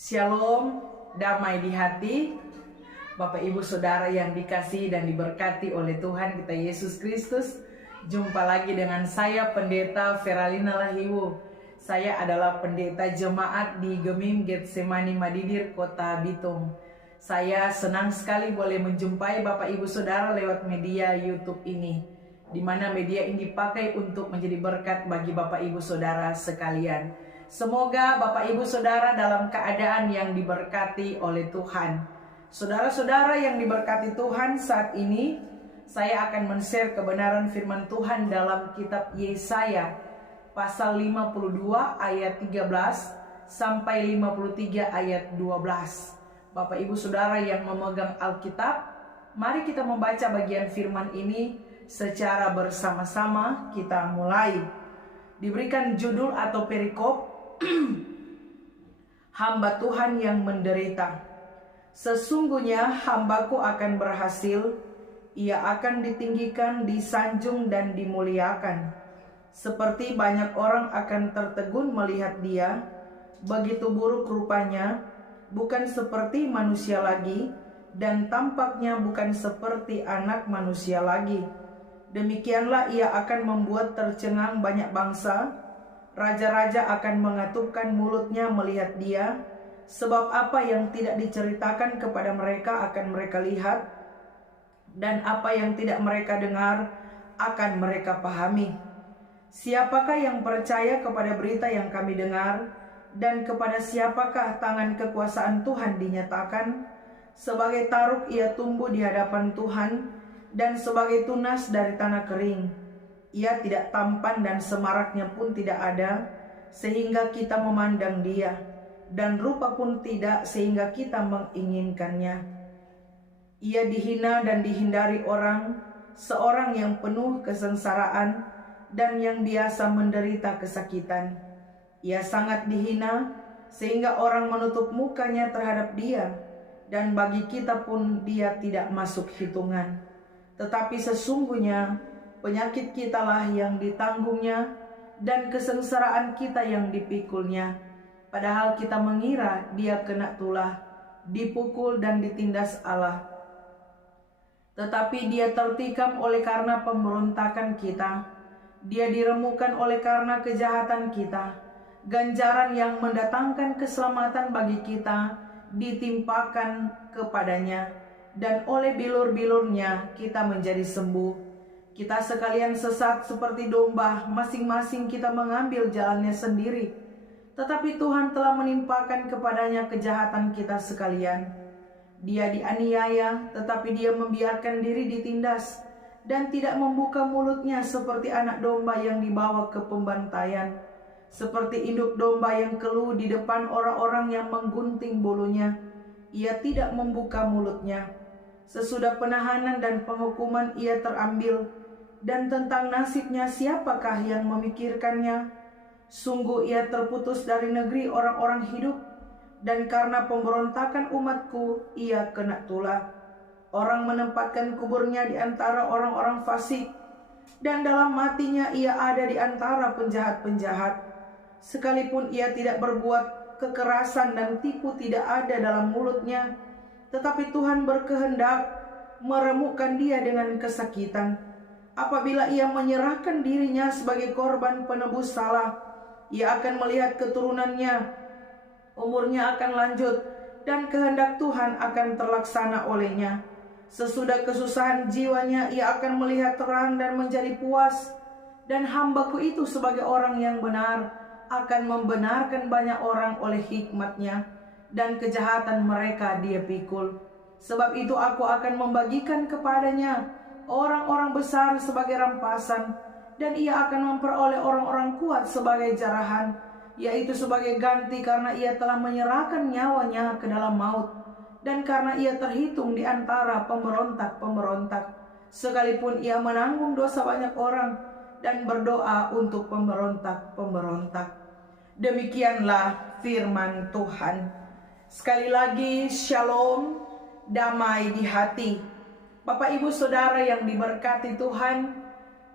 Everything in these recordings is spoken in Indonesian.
Shalom, damai di hati. Bapak Ibu Saudara yang dikasihi dan diberkati oleh Tuhan kita Yesus Kristus. Jumpa lagi dengan saya Pendeta Feralina Lahiwu. Saya adalah pendeta jemaat di Gemim Getsemani Madidir, Kota Bitung. Saya senang sekali boleh menjumpai Bapak Ibu Saudara lewat media YouTube ini, di mana media ini dipakai untuk menjadi berkat bagi Bapak Ibu Saudara sekalian. Semoga Bapak Ibu Saudara dalam keadaan yang diberkati oleh Tuhan. Saudara-saudara yang diberkati Tuhan, saat ini saya akan men-share kebenaran firman Tuhan dalam kitab Yesaya pasal 52 ayat 13 sampai 53 ayat 12. Bapak Ibu Saudara yang memegang Alkitab, mari kita membaca bagian firman ini secara bersama-sama. Kita mulai. Diberikan judul atau perikop, hamba Tuhan yang menderita. Sesungguhnya hambaku akan berhasil, ia akan ditinggikan, disanjung dan dimuliakan. Seperti banyak orang akan tertegun melihat dia, begitu buruk rupanya, bukan seperti manusia lagi, dan tampaknya bukan seperti anak manusia lagi. Demikianlah ia akan membuat tercengang banyak bangsa. Raja-raja akan mengatupkan mulutnya melihat dia, sebab apa yang tidak diceritakan kepada mereka akan mereka lihat, dan apa yang tidak mereka dengar akan mereka pahami. Siapakah yang percaya kepada berita yang kami dengar, dan kepada siapakah tangan kekuasaan Tuhan dinyatakan? Sebagai taruk ia tumbuh di hadapan Tuhan, dan sebagai tunas dari tanah kering. Ia tidak tampan dan semaraknya pun tidak ada, sehingga kita memandang dia, dan rupa pun tidak sehingga kita menginginkannya. Ia dihina dan dihindari orang, seorang yang penuh kesengsaraan dan yang biasa menderita kesakitan. Ia sangat dihina sehingga orang menutup mukanya terhadap dia, dan bagi kita pun dia tidak masuk hitungan. Tetapi sesungguhnya penyakit kitalah yang ditanggungnya, dan kesengsaraan kita yang dipikulnya. Padahal kita mengira dia kena tulah, dipukul dan ditindas Allah. Tetapi dia tertikam oleh karena pemberontakan kita, dia diremukkan oleh karena kejahatan kita. Ganjaran yang mendatangkan keselamatan bagi kita ditimpakan kepadanya, dan oleh bilur-bilurnya kita menjadi sembuh. Kita sekalian sesat seperti domba, masing-masing kita mengambil jalannya sendiri. Tetapi Tuhan telah menimpakan kepadanya kejahatan kita sekalian. Dia dianiaya, tetapi dia membiarkan diri ditindas, dan tidak membuka mulutnya seperti anak domba yang dibawa ke pembantaian, seperti induk domba yang keluh di depan orang-orang yang menggunting bulunya. Ia tidak membuka mulutnya. Sesudah penahanan dan penghukuman ia terambil, dan tentang nasibnya siapakah yang memikirkannya? Sungguh ia terputus dari negeri orang-orang hidup, dan karena pemberontakan umatku ia kena tulah. Orang menempatkan kuburnya di antara orang-orang fasik, dan dalam matinya ia ada di antara penjahat-penjahat. Sekalipun ia tidak berbuat kekerasan dan tipu tidak ada dalam mulutnya, tetapi Tuhan berkehendak meremukkan dia dengan kesakitan. Apabila ia menyerahkan dirinya sebagai korban penebus salah, ia akan melihat keturunannya, umurnya akan lanjut, dan kehendak Tuhan akan terlaksana olehnya. Sesudah kesusahan jiwanya, ia akan melihat terang dan menjadi puas. Dan hambaku itu sebagai orang yang benar akan membenarkan banyak orang oleh hikmatnya, dan kejahatan mereka dia pikul. Sebab itu aku akan membagikan kepadanya orang-orang besar sebagai rampasan, dan ia akan memperoleh orang-orang kuat sebagai jarahan, yaitu sebagai ganti karena ia telah menyerahkan nyawanya ke dalam maut, dan karena ia terhitung di antara pemberontak-pemberontak, sekalipun ia menanggung dosa banyak orang dan berdoa untuk pemberontak-pemberontak. Demikianlah firman Tuhan. Sekali lagi, shalom, damai di hati. Bapak Ibu Saudara yang diberkati Tuhan,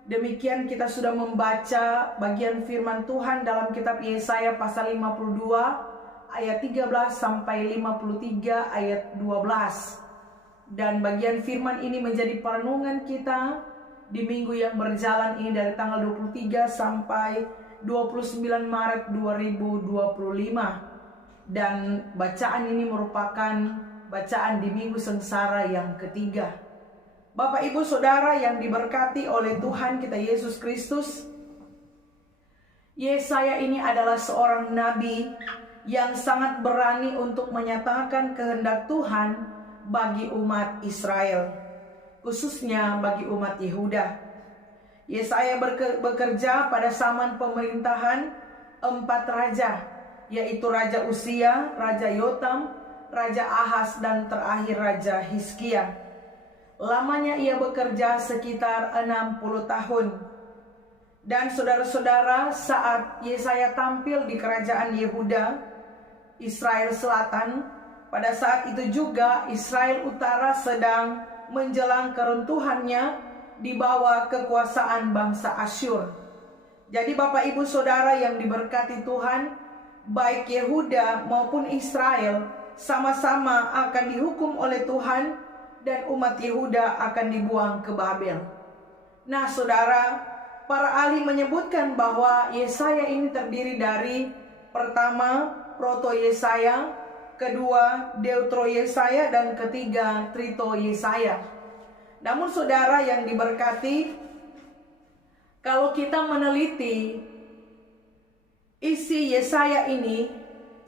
demikian kita sudah membaca bagian firman Tuhan dalam kitab Yesaya pasal 52 ayat 13 sampai 53 ayat 12. Dan bagian firman ini menjadi perenungan kita di minggu yang berjalan ini dari tanggal 23 sampai 29 Maret 2025. Dan bacaan ini merupakan bacaan di minggu sengsara yang ketiga. Bapak Ibu Saudara yang diberkati oleh Tuhan kita Yesus Kristus, Yesaya ini adalah seorang nabi yang sangat berani untuk menyatakan kehendak Tuhan bagi umat Israel, khususnya bagi umat Yehuda. Yesaya bekerja pada zaman pemerintahan 4 raja, yaitu Raja Uzia, Raja Yotam, Raja Ahaz, dan terakhir Raja Hizkia. Lamanya ia bekerja sekitar 60 tahun. Dan saudara-saudara, saat Yesaya tampil di kerajaan Yehuda, Israel Selatan, pada saat itu juga Israel Utara sedang menjelang keruntuhannya di bawah kekuasaan bangsa Asyur. Jadi Bapak Ibu Saudara yang diberkati Tuhan, baik Yehuda maupun Israel sama-sama akan dihukum oleh Tuhan, dan umat Yehuda akan dibuang ke Babel. Nah saudara, para ahli menyebutkan bahwa Yesaya ini terdiri dari pertama Proto Yesaya, kedua Deutro Yesaya, dan ketiga Trito Yesaya. Namun saudara yang diberkati, kalau kita meneliti isi Yesaya ini,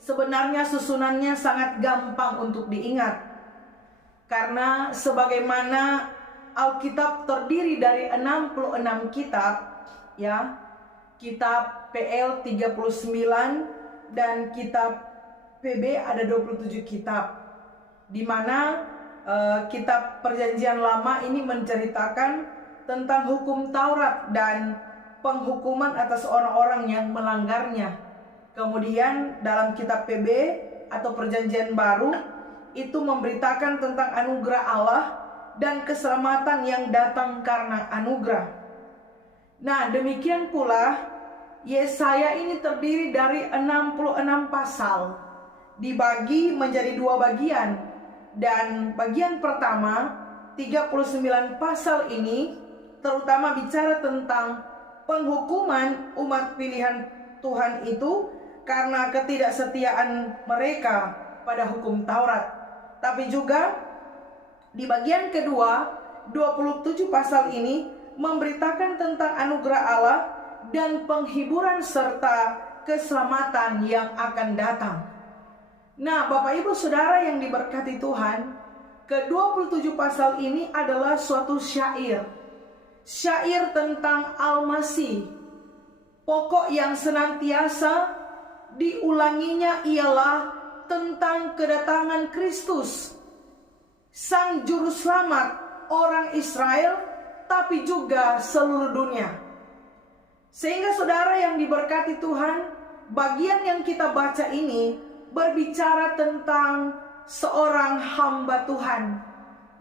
sebenarnya susunannya sangat gampang untuk diingat. Karena sebagaimana Alkitab terdiri dari 66 kitab, ya, kitab PL 39 dan kitab PB ada 27 kitab, di mana kitab Perjanjian Lama ini menceritakan tentang hukum Taurat dan penghukuman atas orang-orang yang melanggarnya. Kemudian dalam kitab PB atau Perjanjian Baru itu memberitakan tentang anugerah Allah dan keselamatan yang datang karena anugerah. Nah, demikian pula Yesaya ini terdiri dari 66 pasal, dibagi menjadi 2 bagian. Dan bagian pertama, 39 pasal ini terutama bicara tentang penghukuman umat pilihan Tuhan itu karena ketidaksetiaan mereka pada hukum Taurat. Tapi juga di bagian kedua, 27 pasal ini memberitakan tentang anugerah Allah dan penghiburan serta keselamatan yang akan datang. Nah, Bapak Ibu Saudara yang diberkati Tuhan, ke-27 pasal ini adalah suatu syair. Syair tentang Al-Masih. Pokok yang senantiasa diulanginya ialah tentang kedatangan Kristus, Sang Juru Selamat orang Israel, tapi juga seluruh dunia. Sehingga saudara yang diberkati Tuhan, bagian yang kita baca ini berbicara tentang seorang hamba Tuhan.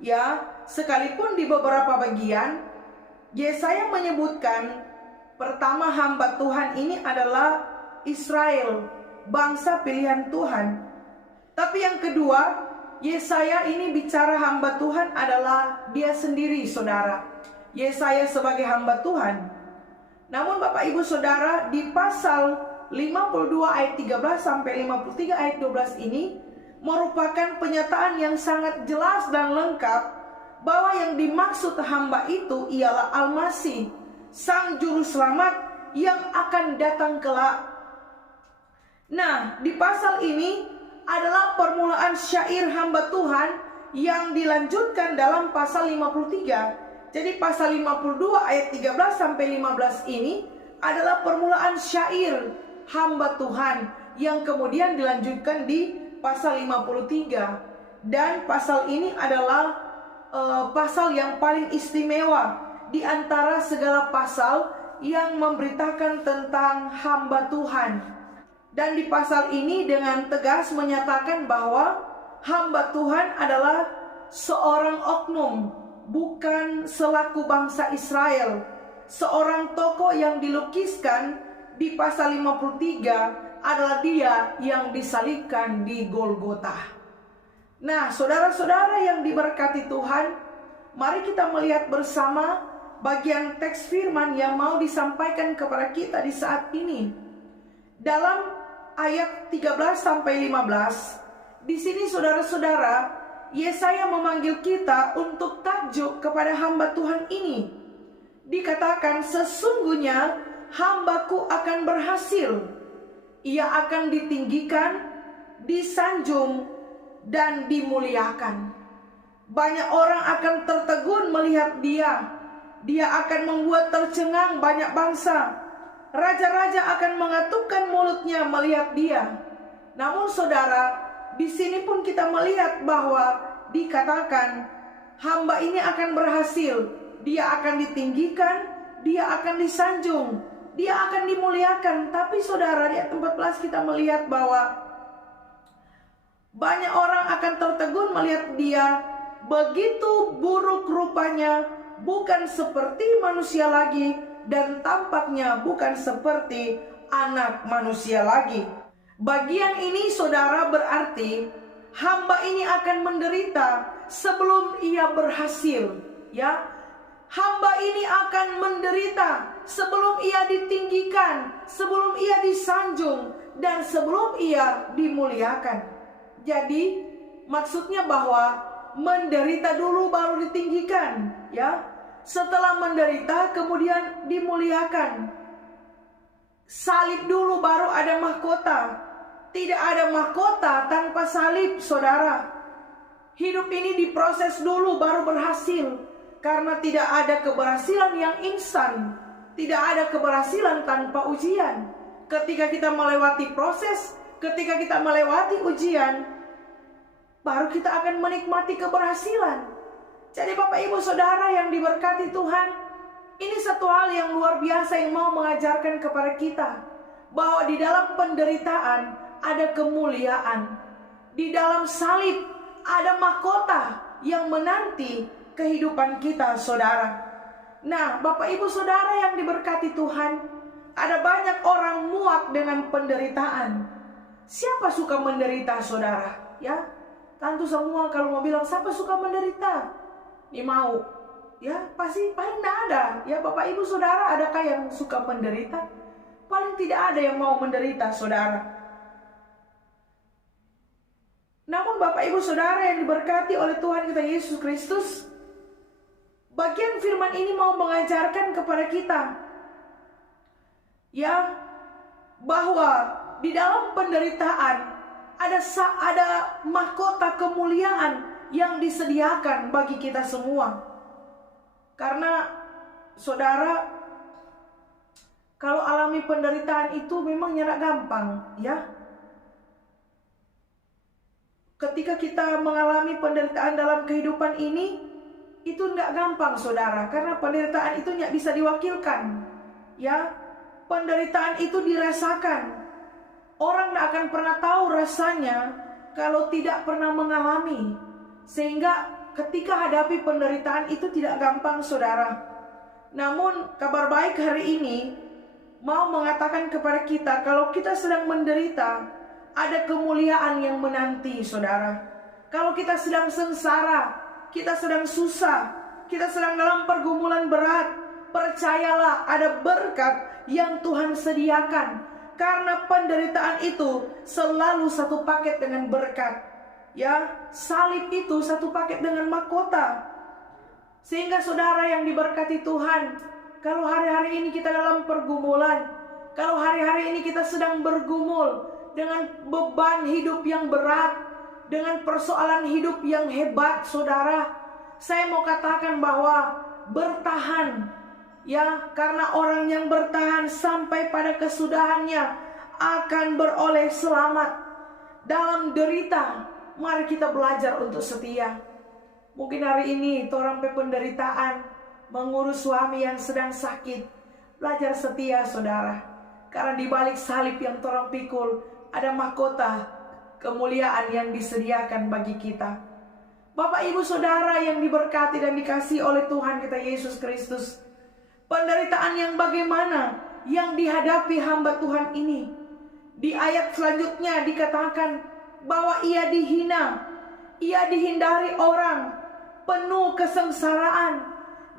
Ya, sekalipun di beberapa bagian Yesaya menyebutkan pertama hamba Tuhan ini adalah Israel, bangsa pilihan Tuhan. Tapi yang kedua, Yesaya ini bicara hamba Tuhan adalah dia sendiri, saudara. Yesaya sebagai hamba Tuhan. Namun Bapak Ibu Saudara, di pasal 52 ayat 13 sampai 53 ayat 12 ini merupakan penyataan yang sangat jelas dan lengkap bahwa yang dimaksud hamba itu ialah Al-Masih, Sang Juru Selamat yang akan datang kelak. Nah, di pasal ini adalah permulaan syair hamba Tuhan yang dilanjutkan dalam pasal 53. Jadi pasal 52 ayat 13 sampai 15 ini adalah permulaan syair hamba Tuhan yang kemudian dilanjutkan di pasal 53. Dan pasal ini adalah pasal yang paling istimewa di antara segala pasal yang memberitakan tentang hamba Tuhan. Dan di pasal ini dengan tegas menyatakan bahwa hamba Tuhan adalah seorang oknum, bukan selaku bangsa Israel. Seorang tokoh yang dilukiskan di pasal 53 adalah Dia yang disalibkan di Golgota. Nah, saudara-saudara yang diberkati Tuhan, mari kita melihat bersama bagian teks firman yang mau disampaikan kepada kita di saat ini. Dalam ayat 13 sampai 15, di sini saudara-saudara, Yesaya memanggil kita untuk takjub kepada hamba Tuhan ini. Dikatakan, sesungguhnya hambaku akan berhasil. Ia akan ditinggikan, disanjung, dan dimuliakan. Banyak orang akan tertegun melihat Dia. Dia akan membuat tercengang banyak bangsa. Raja-raja akan mengatupkan mulutnya melihat Dia. Namun saudara, di sini pun kita melihat bahwa dikatakan hamba ini akan berhasil. Dia akan ditinggikan, Dia akan disanjung, Dia akan dimuliakan. Tapi saudara, di ayat 14 kita melihat bahwa banyak orang akan tertegun melihat Dia. Begitu buruk rupanya, bukan seperti manusia lagi, dan tampaknya bukan seperti anak manusia lagi. Bagian ini saudara berarti hamba ini akan menderita sebelum ia berhasil. Ya, hamba ini akan menderita sebelum ia ditinggikan, sebelum ia disanjung, dan sebelum ia dimuliakan. Jadi maksudnya bahwa menderita dulu baru ditinggikan, ya. Setelah menderita kemudian dimuliakan. Salib dulu baru ada mahkota. Tidak ada mahkota tanpa salib, saudara. Hidup ini diproses dulu baru berhasil. Karena tidak ada keberhasilan yang instan. Tidak ada keberhasilan tanpa ujian. Ketika kita melewati proses, ketika kita melewati ujian, baru kita akan menikmati keberhasilan. Jadi Bapak Ibu Saudara yang diberkati Tuhan, ini satu hal yang luar biasa yang mau mengajarkan kepada kita, bahwa di dalam penderitaan ada kemuliaan. Di dalam salib ada mahkota yang menanti kehidupan kita, saudara. Nah, Bapak Ibu Saudara yang diberkati Tuhan, ada banyak orang muak dengan penderitaan. Siapa suka menderita, saudara? Ya, tentu semua kalau mau bilang siapa suka menderita, ini mau, ya pasti paling tidak ada. Ya Bapak Ibu Saudara, adakah yang suka menderita? Paling tidak ada yang mau menderita, saudara. Namun Bapak Ibu Saudara yang diberkati oleh Tuhan kita Yesus Kristus, bagian firman ini mau mengajarkan kepada kita, ya, bahwa di dalam penderitaan ada mahkota kemuliaan yang disediakan bagi kita semua. Karena saudara, kalau alami penderitaan itu memang tidak gampang, ya. Ketika kita mengalami penderitaan dalam kehidupan ini, itu tidak gampang, saudara. Karena penderitaan itu tidak bisa diwakilkan, ya. Penderitaan itu dirasakan. Orang tidak akan pernah tahu rasanya kalau tidak pernah mengalami. Sehingga ketika hadapi penderitaan itu tidak gampang, saudara. Namun kabar baik hari ini mau mengatakan kepada kita, kalau kita sedang menderita, ada kemuliaan yang menanti, saudara. Kalau kita sedang sengsara, kita sedang susah, kita sedang dalam pergumulan berat, percayalah ada berkat yang Tuhan sediakan. Karena penderitaan itu selalu satu paket dengan berkat. Ya, salib itu satu paket dengan mahkota. Sehingga saudara yang diberkati Tuhan, kalau hari-hari ini kita dalam pergumulan, kalau hari-hari ini kita sedang bergumul dengan beban hidup yang berat, dengan persoalan hidup yang hebat, saudara, saya mau katakan bahwa bertahan. Ya, karena orang yang bertahan sampai pada kesudahannya akan beroleh selamat. Dalam derita, mari kita belajar untuk setia. Mungkin hari ini torang penderitaan, mengurus suami yang sedang sakit. Belajar setia, saudara. Karena di balik salib yang torang pikul, ada mahkota kemuliaan yang disediakan bagi kita. Bapak Ibu Saudara yang diberkati dan dikasihi oleh Tuhan kita Yesus Kristus, penderitaan yang bagaimana yang dihadapi hamba Tuhan ini? Di ayat selanjutnya dikatakan bahwa ia dihina, ia dihindari orang, penuh kesengsaraan,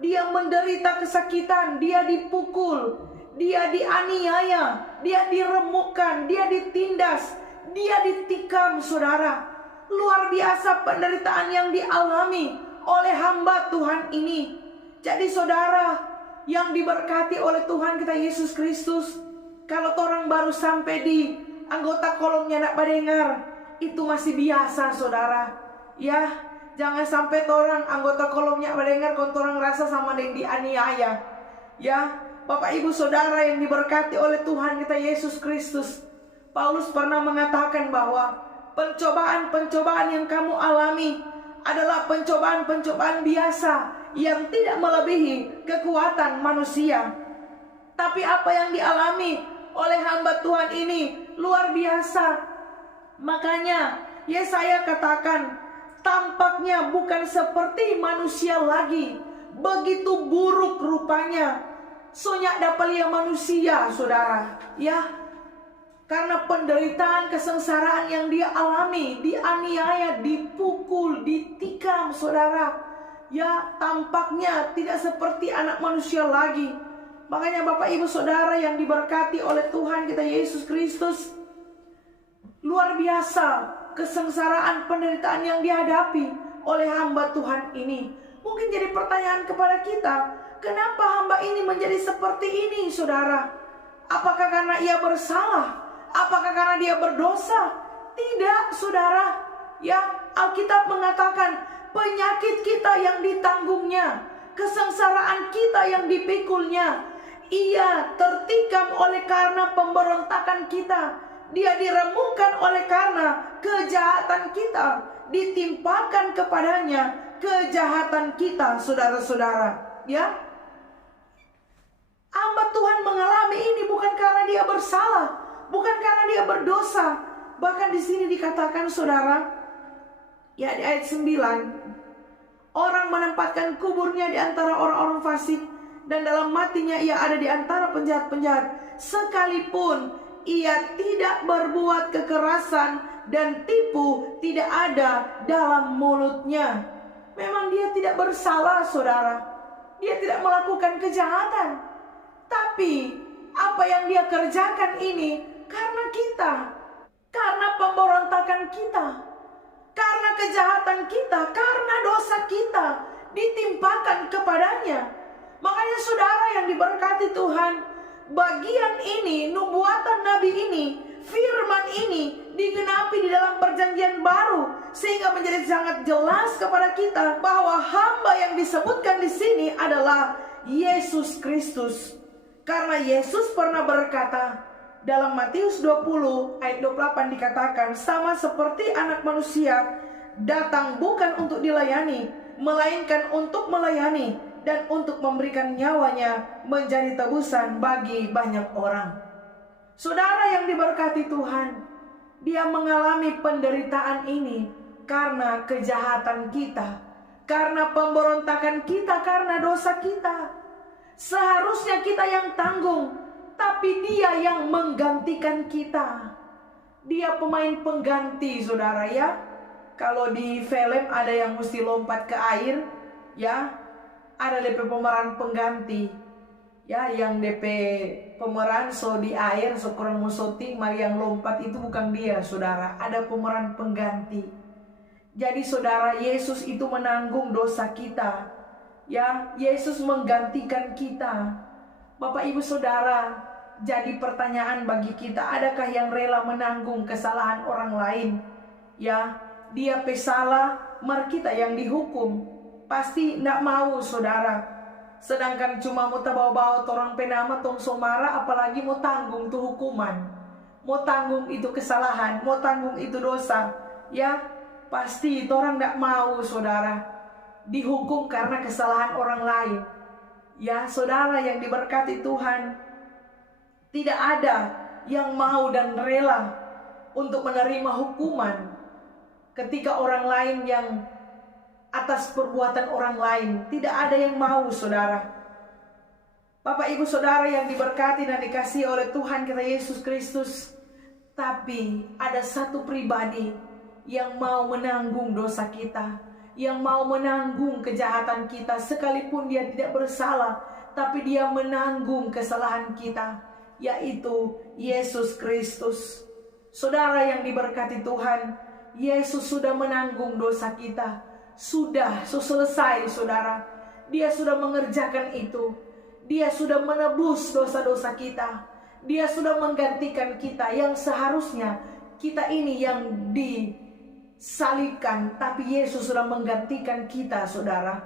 dia menderita kesakitan, dia dipukul, dia dianiaya, dia diremukkan, dia ditindas, dia ditikam, saudara. Luar biasa penderitaan yang dialami oleh hamba Tuhan ini. Jadi saudara yang diberkati oleh Tuhan kita Yesus Kristus, kalau orang baru sampai di anggota kolomnya nak dengar, itu masih biasa, saudara. Ya, jangan sampai orang anggota kolomnya dengar kalau orang rasa sama yang dianiaya. Ya, Bapak Ibu Saudara yang diberkati oleh Tuhan kita Yesus Kristus, Paulus pernah mengatakan bahwa pencobaan-pencobaan yang kamu alami adalah pencobaan-pencobaan biasa yang tidak melebihi kekuatan manusia. Tapi apa yang dialami oleh hamba Tuhan ini luar biasa. Makanya Yesaya katakan, tampaknya bukan seperti manusia lagi, begitu buruk rupanya. Sonyak dapat lihat manusia, saudara. Ya, karena penderitaan kesengsaraan yang dia alami, dianiaya, dipukul, ditikam, saudara. Ya, tampaknya tidak seperti anak manusia lagi. Makanya Bapak Ibu Saudara yang diberkati oleh Tuhan kita Yesus Kristus, luar biasa kesengsaraan penderitaan yang dihadapi oleh hamba Tuhan ini. Mungkin jadi pertanyaan kepada kita, kenapa hamba ini menjadi seperti ini, saudara? Apakah karena ia bersalah? Apakah karena dia berdosa? Tidak, saudara. Ya, Alkitab mengatakan penyakit kita yang ditanggungnya, kesengsaraan kita yang dipikulnya. Ia tertikam oleh karena pemberontakan kita, dia diremukkan oleh karena kejahatan kita, ditimpakan kepadanya kejahatan kita, saudara-saudara. Ya, hamba Tuhan mengalami ini bukan karena dia bersalah, bukan karena dia berdosa. Bahkan di sini dikatakan, saudara, ya di ayat 9, orang menempatkan kuburnya di antara orang-orang fasik, dan dalam matinya ia ada di antara penjahat-penjahat, sekalipun ia tidak berbuat kekerasan dan tipu tidak ada dalam mulutnya. Memang dia tidak bersalah, saudara. Dia tidak melakukan kejahatan. Tapi apa yang dia kerjakan ini karena kita, karena pemberontakan kita, karena kejahatan kita, karena dosa kita ditimpakan kepadanya. Makanya saudara yang diberkati Tuhan, bagian ini, nubuatan Nabi ini, firman ini digenapi di dalam perjanjian baru, sehingga menjadi sangat jelas kepada kita bahwa hamba yang disebutkan di sini adalah Yesus Kristus. Karena Yesus pernah berkata dalam Matius 20 ayat 28 dikatakan, sama seperti anak manusia datang bukan untuk dilayani, melainkan untuk melayani dan untuk memberikan nyawanya menjadi tebusan bagi banyak orang. Saudara yang diberkati Tuhan, dia mengalami penderitaan ini karena kejahatan kita, karena pemberontakan kita, karena dosa kita. Seharusnya kita yang tanggung, tapi dia yang menggantikan kita. Dia pemain pengganti, saudara, ya. Kalau di film ada yang mesti lompat ke air, ya, ada DP pemeran pengganti, ya, yang DP pemeran so di air, so kurang mau syuting, mari yang lompat itu bukan dia, saudara. Ada pemeran pengganti. Jadi saudara, Yesus itu menanggung dosa kita, ya. Yesus menggantikan kita. Bapak Ibu Saudara, jadi pertanyaan bagi kita, adakah yang rela menanggung kesalahan orang lain? Ya, dia pesalah, mari kita yang dihukum. Pasti tidak mau, saudara. Sedangkan cuma mau bawa-bawa orang penama tong somara, apalagi mau tanggung tuh hukuman, mau tanggung itu kesalahan, mau tanggung itu dosa. Ya, pasti orang tidak mau, saudara, dihukum karena kesalahan orang lain. Ya, saudara yang diberkati Tuhan, tidak ada yang mau dan rela untuk menerima hukuman ketika orang lain yang atas perbuatan orang lain. Tidak ada yang mau, saudara. Bapak Ibu Saudara yang diberkati dan dikasihi oleh Tuhan kita Yesus Kristus, Tapi ada satu pribadi yang mau menanggung dosa kita, yang mau menanggung kejahatan kita, sekalipun dia tidak bersalah, tapi dia menanggung kesalahan kita, yaitu Yesus Kristus. Saudara yang diberkati Tuhan, Yesus sudah menanggung dosa kita. Sudah selesai, saudara. Dia sudah mengerjakan itu. Dia sudah menebus dosa-dosa kita. Dia sudah menggantikan kita yang seharusnya kita ini yang disalibkan, tapi Yesus sudah menggantikan kita, saudara.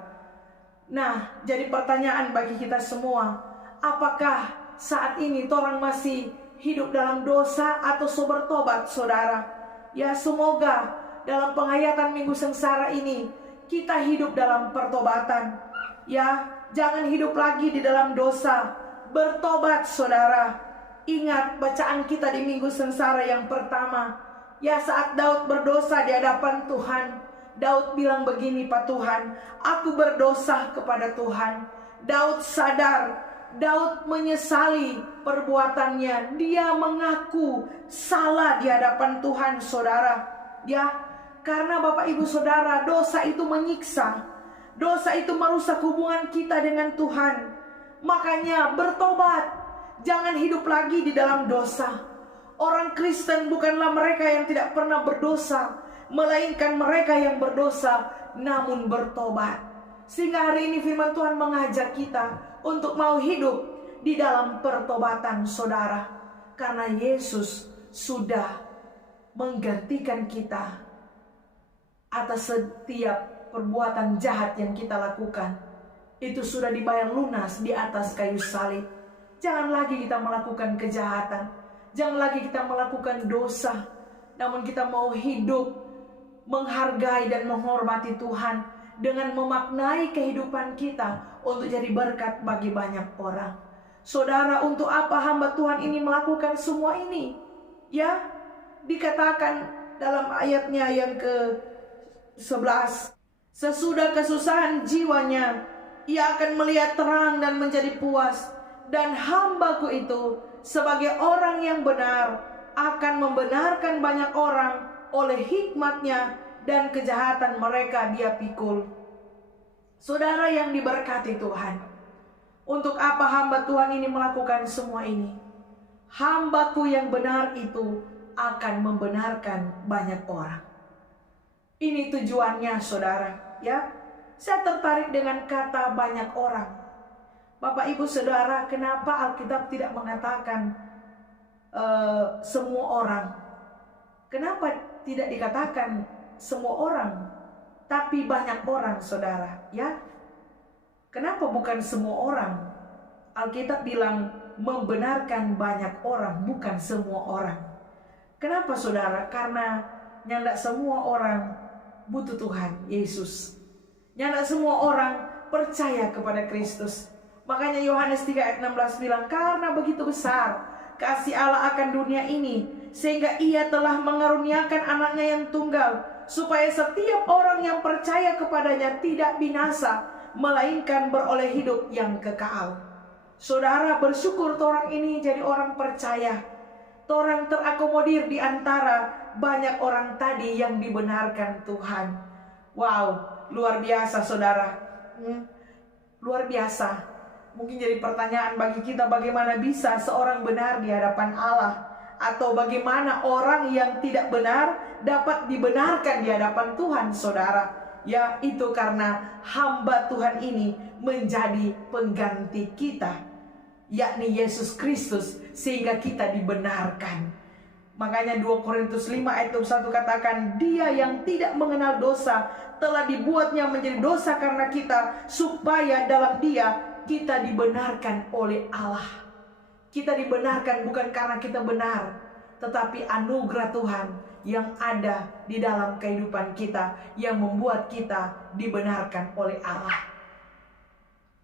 Nah, jadi pertanyaan bagi kita semua, apakah saat ini orang masih hidup dalam dosa atau bertobat, saudara? Ya, semoga dalam penghayatan Minggu Sengsara ini kita hidup dalam pertobatan. Ya, jangan hidup lagi di dalam dosa. Bertobat, saudara. Ingat bacaan kita di Minggu Sengsara yang pertama. Ya, saat Daud berdosa di hadapan Tuhan, Daud bilang begini, "Pak Tuhan, aku berdosa kepada Tuhan." Daud sadar, Daud menyesali perbuatannya. Dia mengaku salah di hadapan Tuhan, saudara. Ya, karena Bapak Ibu Saudara, dosa itu menyiksa. Dosa itu merusak hubungan kita dengan Tuhan. Makanya bertobat. Jangan hidup lagi di dalam dosa. Orang Kristen bukanlah mereka yang tidak pernah berdosa, melainkan mereka yang berdosa namun bertobat. Sehingga hari ini firman Tuhan mengajak kita untuk mau hidup di dalam pertobatan, saudara. Karena Yesus sudah menggantikan kita atas setiap perbuatan jahat yang kita lakukan. Itu sudah dibayar lunas di atas kayu salib. Jangan lagi kita melakukan kejahatan. Jangan lagi kita melakukan dosa. Namun kita mau hidup menghargai dan menghormati Tuhan dengan memaknai kehidupan kita untuk jadi berkat bagi banyak orang. Saudara, untuk apa hamba Tuhan ini melakukan semua ini? Ya, dikatakan dalam ayatnya yang ke-11, sesudah kesusahan jiwanya, ia akan melihat terang dan menjadi puas. Dan hambaku itu sebagai orang yang benar akan membenarkan banyak orang oleh hikmatnya, dan kejahatan mereka dia pikul. Saudara yang diberkati Tuhan, untuk apa hamba Tuhan ini melakukan semua ini? Hambaku yang benar itu akan membenarkan banyak orang. Ini tujuannya, saudara. Ya, saya tertarik dengan kata banyak orang. Bapak Ibu Saudara, kenapa Alkitab tidak mengatakan semua orang? Kenapa tidak dikatakan semua orang, tapi banyak orang, saudara? Ya, kenapa bukan semua orang? Alkitab bilang membenarkan banyak orang, bukan semua orang. Kenapa, saudara? Karena nyandak semua orang butuh Tuhan Yesus. Nyandak semua orang percaya kepada Kristus. Makanya Yohanes 3 ayat 16 bilang, karena begitu besar kasih Allah akan dunia ini, sehingga ia telah mengaruniakan anaknya yang tunggal, supaya setiap orang yang percaya kepadanya tidak binasa, melainkan beroleh hidup yang kekal. Saudara, bersyukur orang ini jadi orang percaya. Orang terakomodir di antara banyak orang tadi yang dibenarkan Tuhan. Wow, luar biasa, saudara. Luar biasa. Mungkin jadi pertanyaan bagi kita, bagaimana bisa seorang benar di hadapan Allah? Atau bagaimana orang yang tidak benar dapat dibenarkan di hadapan Tuhan, saudara? Ya, itu karena hamba Tuhan ini menjadi pengganti kita, yakni Yesus Kristus, sehingga kita dibenarkan. Makanya 2 Korintus 5 ayat 1 katakan, dia yang tidak mengenal dosa telah dibuatnya menjadi dosa karena kita, supaya dalam dia kita dibenarkan oleh Allah. Kita dibenarkan bukan karena kita benar, tetapi anugerah Tuhan yang ada di dalam kehidupan kita yang membuat kita dibenarkan oleh Allah.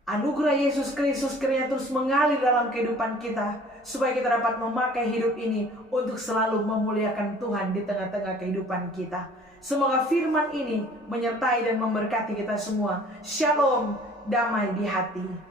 Anugerah Yesus Kristus kiranya terus mengalir dalam kehidupan kita, supaya kita dapat memakai hidup ini untuk selalu memuliakan Tuhan di tengah-tengah kehidupan kita. Semoga firman ini menyertai dan memberkati kita semua. Shalom, damai di hati.